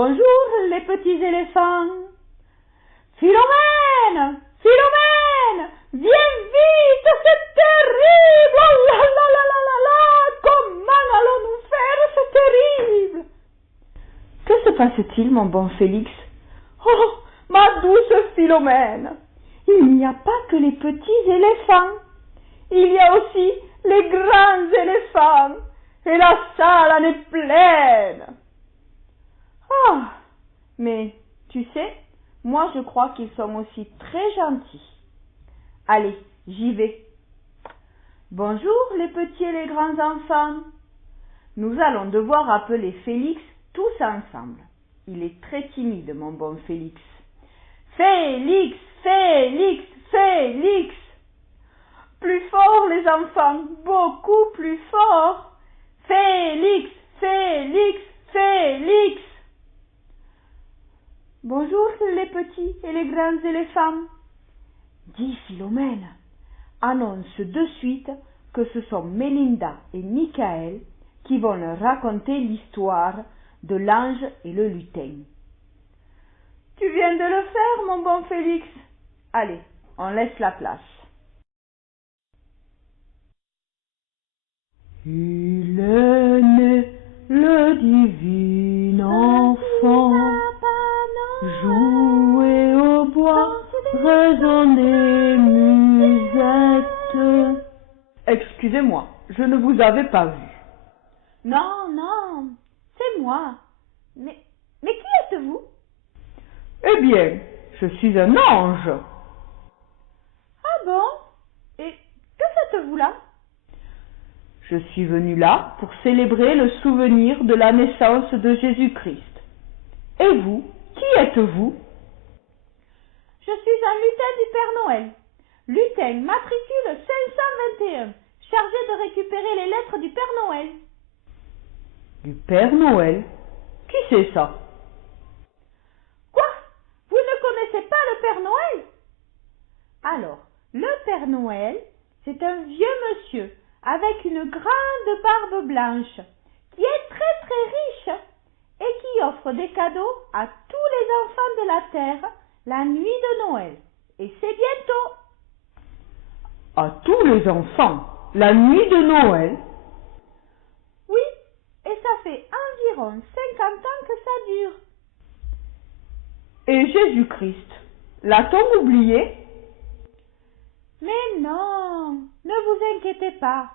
Bonjour les petits éléphants. Philomène, Philomène, viens vite, c'est terrible. Oh là là là là là là, comment allons-nous faire, c'est terrible. Que se passe-t-il, mon bon Félix? Oh, ma douce Philomène, il n'y a pas que les petits éléphants, il y a aussi les grands éléphants, et la salle en est pleine. Ah, mais tu sais, moi je crois qu'ils sont aussi très gentils. Allez, j'y vais. Bonjour les petits et les grands enfants. Nous allons devoir appeler Félix tous ensemble. Il est très timide, mon bon Félix. Félix, Félix, Félix. Plus fort les enfants, beaucoup plus fort. Félix, Félix, Félix. Bonjour les petits et les grands éléphants. Dis Philomène, annonce de suite que ce sont Mélinda et Michael qui vont leur raconter l'histoire de l'ange et le lutin. Tu viens de le faire, mon bon Félix. Allez, on laisse la place. Il est né le divin enfant, jouer au bois, résonner musette. Excusez-moi, je ne vous avais pas vu. Non, non, c'est moi. Mais qui êtes-vous? Eh bien, je suis un ange. Ah bon? Et que faites-vous là? Je suis venu là pour célébrer le souvenir de la naissance de Jésus-Christ. Et vous, qui êtes-vous? Je suis un lutin du Père Noël. Lutin matricule 521, chargé de récupérer les lettres du Père Noël. Du Père Noël? Qui c'est ça? Quoi? Vous ne connaissez pas le Père Noël? Alors, le Père Noël, c'est un vieux monsieur avec une grande barbe blanche qui est très très riche et qui offre des cadeaux à tous les enfants de la terre la nuit de Noël. Et c'est bientôt. À tous les enfants, la nuit de Noël? Oui, et ça fait environ 50 ans que ça dure. Et Jésus-Christ, l'a-t-on oublié? Mais non, ne vous inquiétez pas.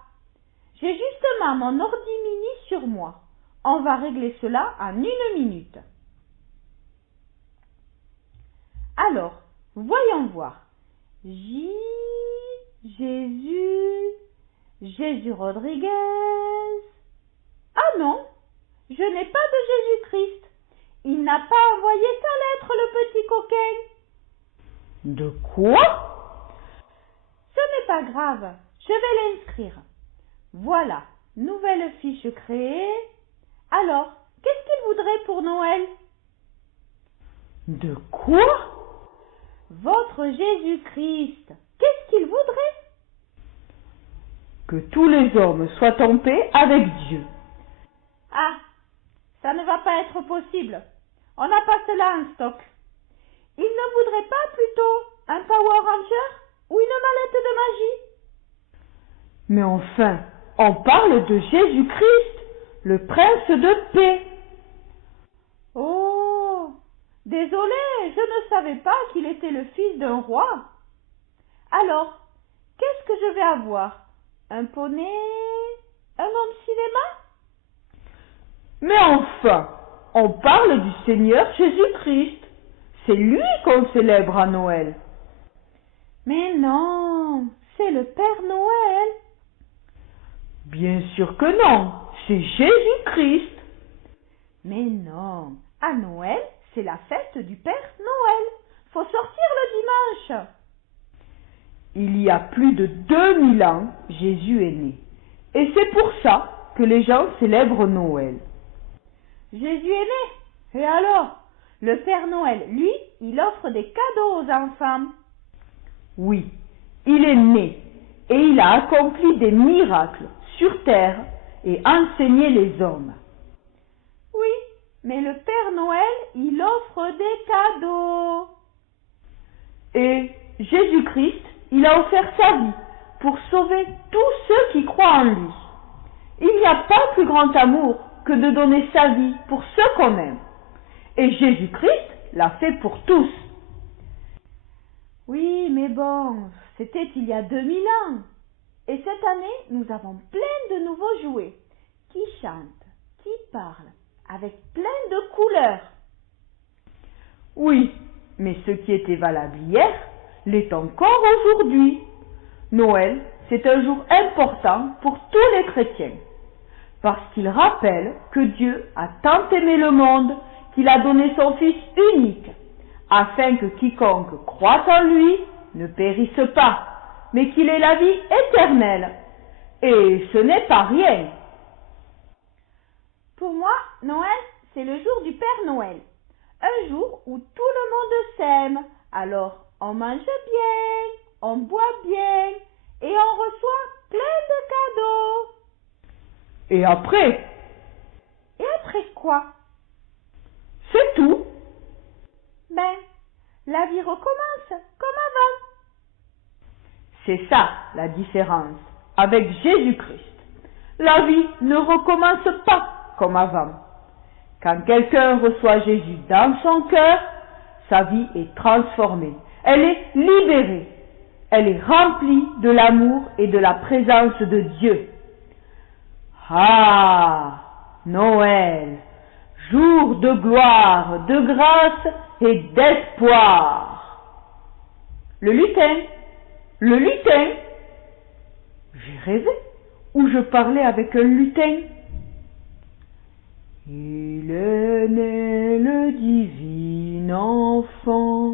J'ai justement mon ordi mini sur moi. On va régler cela en 1 minute. Alors, voyons voir. Jésus Rodriguez. Ah non, je n'ai pas de Jésus-Christ. Il n'a pas envoyé sa lettre, le petit coquin. De quoi? Ce n'est pas grave, je vais l'inscrire. Voilà, nouvelle fiche créée. Alors, qu'est-ce qu'il voudrait pour Noël? De quoi? Votre Jésus-Christ, qu'est-ce qu'il voudrait? Que tous les hommes soient en paix avec Dieu. Ah, ça ne va pas être possible. On n'a pas cela en stock. Il ne voudrait pas plutôt un Power Ranger ou une mallette de magie? Mais enfin, on parle de Jésus-Christ, le prince de paix. Oh, désolé, je ne savais pas qu'il était le fils d'un roi. Alors, qu'est-ce que je vais avoir? Un poney? Un homme cinéma? Mais enfin, on parle du Seigneur Jésus-Christ. C'est lui qu'on célèbre à Noël. Mais non, c'est le Père Noël. Bien sûr que non, c'est Jésus-Christ. Mais non, à Noël, c'est la fête du Père Noël. Faut sortir le dimanche. Il y a plus de 2000 ans, Jésus est né. Et c'est pour ça que les gens célèbrent Noël. Jésus est né. Et alors? Le Père Noël, lui, il offre des cadeaux aux enfants. Oui, il est né et il a accompli des miracles sur terre et enseigné les hommes. Oui, Mais le Père Noël, il offre des cadeaux. Et Jésus-Christ, il a offert sa vie pour sauver tous ceux qui croient en lui. Il n'y a pas plus grand amour que de donner sa vie pour ceux qu'on aime. Et Jésus-Christ l'a fait pour tous. Oui, mais bon, c'était il y a 2000 ans. Et cette année, nous avons plein de nouveaux jouets qui chantent, qui parlent, avec plein de couleurs. Oui, mais ce qui était valable hier l'est encore aujourd'hui. Noël, c'est un jour important pour tous les chrétiens, parce qu'il rappelle que Dieu a tant aimé le monde qu'il a donné son Fils unique, afin que quiconque croit en lui ne périsse pas, mais qu'il ait la vie éternelle. Et ce n'est pas rien. Pour moi, Noël, c'est le jour du Père Noël. Un jour où tout le monde s'aime. Alors, on mange bien, on boit bien, et on reçoit plein de cadeaux. Et après? Et après quoi? C'est tout. Ben, la vie recommence comme avant. C'est ça la différence avec Jésus-Christ. La vie ne recommence pas comme avant. Quand quelqu'un reçoit Jésus dans son cœur, sa vie est transformée. Elle est libérée. Elle est remplie de l'amour et de la présence de Dieu. Ah, Noël, jour de gloire, de grâce et d'espoir. Le lutin, j'ai rêvé, ou je parlais avec un lutin. Il est né le divin enfant.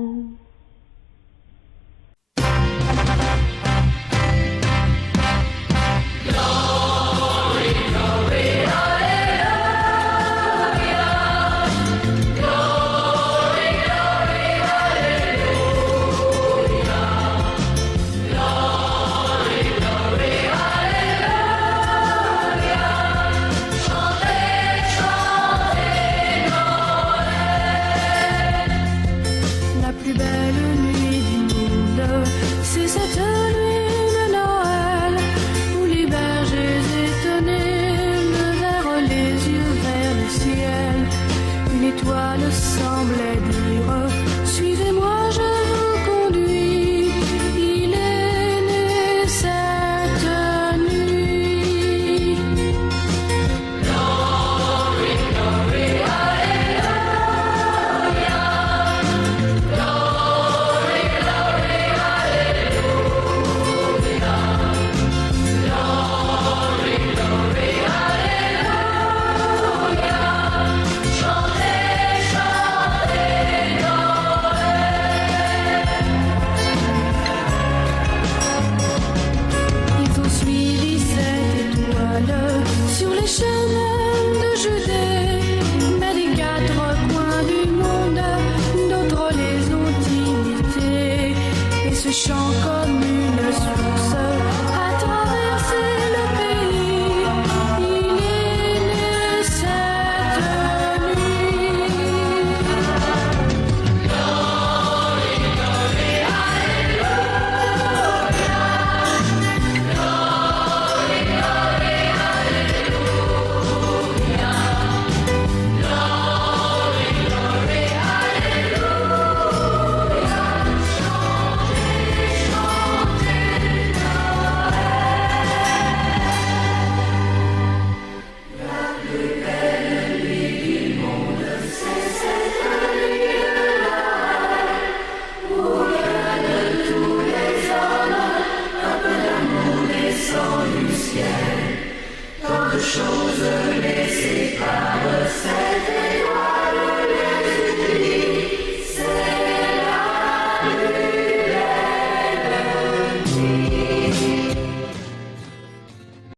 Chose laissée par le ciel.